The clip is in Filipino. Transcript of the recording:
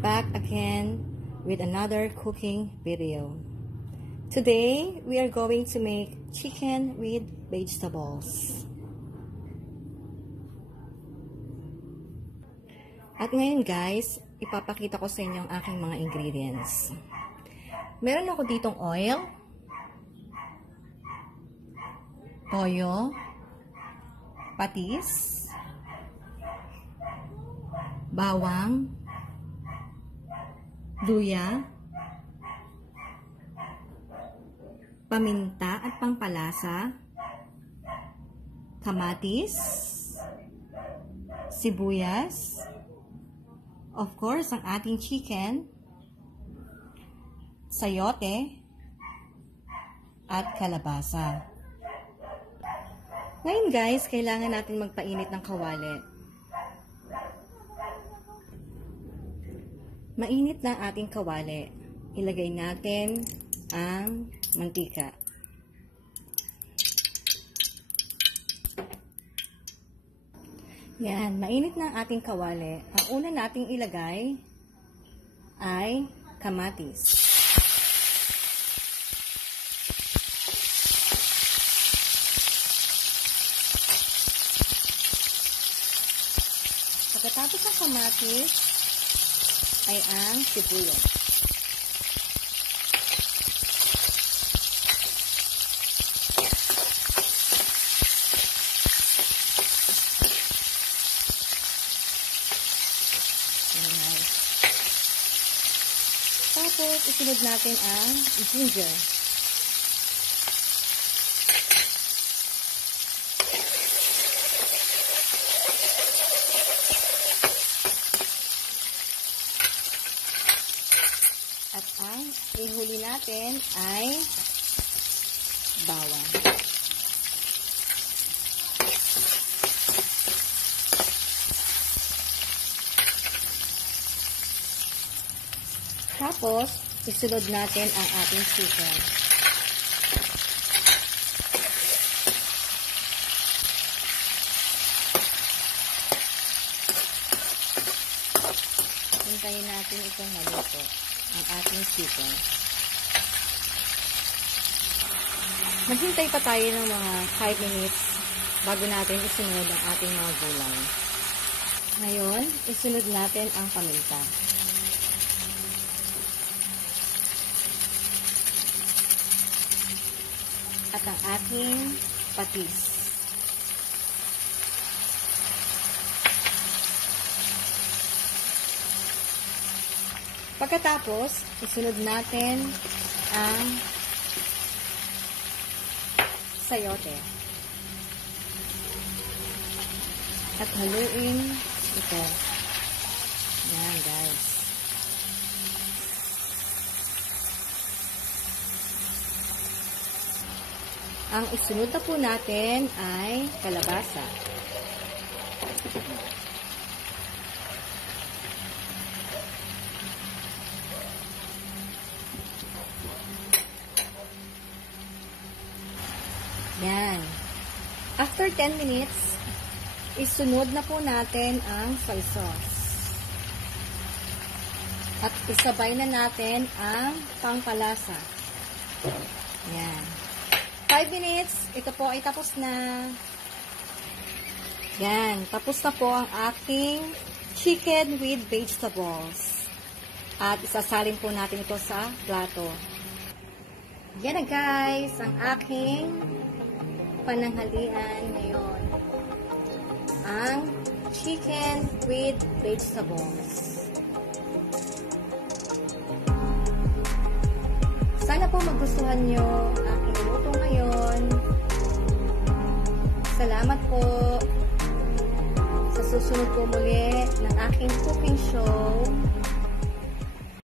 back again with another cooking video. Today, we are going to make chicken with vegetables. At ngayon guys, ipapakita ko sa inyo ang aking mga ingredients. Meron ako ditong oil, toyo, patis, bawang, luya, paminta at pampalasa, kamatis, sibuyas, of course, ang ating chicken, sayote, at kalabasa. Ngayon guys, kailangan natin magpainit ng kawali. Mainit na ating kawali. Ilagay natin ang mantika. Yan, mainit na ang ating kawali. Ang una nating ilagay ay kamatis. Pagkatapos ng kamatis ay ang sibuyas. Tapos, isunod natin ang ginger. At ang ihuli natin ay bawang. Tapos, isunod natin ang ating chicken. Hintayin natin itong maluto, ang ating chicken. Maghintay pa tayo ng mga 5 minutes bago natin isunod ang ating mga gulay. Ngayon, isunod natin ang paminta. At ang ating patis. Pagkatapos, isunod natin ang sayote. At haluin ito. Yan guys. Ang isunod na po natin ay kalabasa. Yan. After 10 minutes, isunod na po natin ang soy sauce. At isabay na natin ang pampalasa. Yan. 5 minutes, ito po ay tapos na. Yan, tapos na po ang aking chicken with vegetables. At isasalin po natin ito sa plato. Yan na guys, ang aking pananghalian ngayon. Ang chicken with vegetables. Sana po magustuhan nyo ang aking luto ngayon. Salamat po sa susunod po muli ng aking cooking show.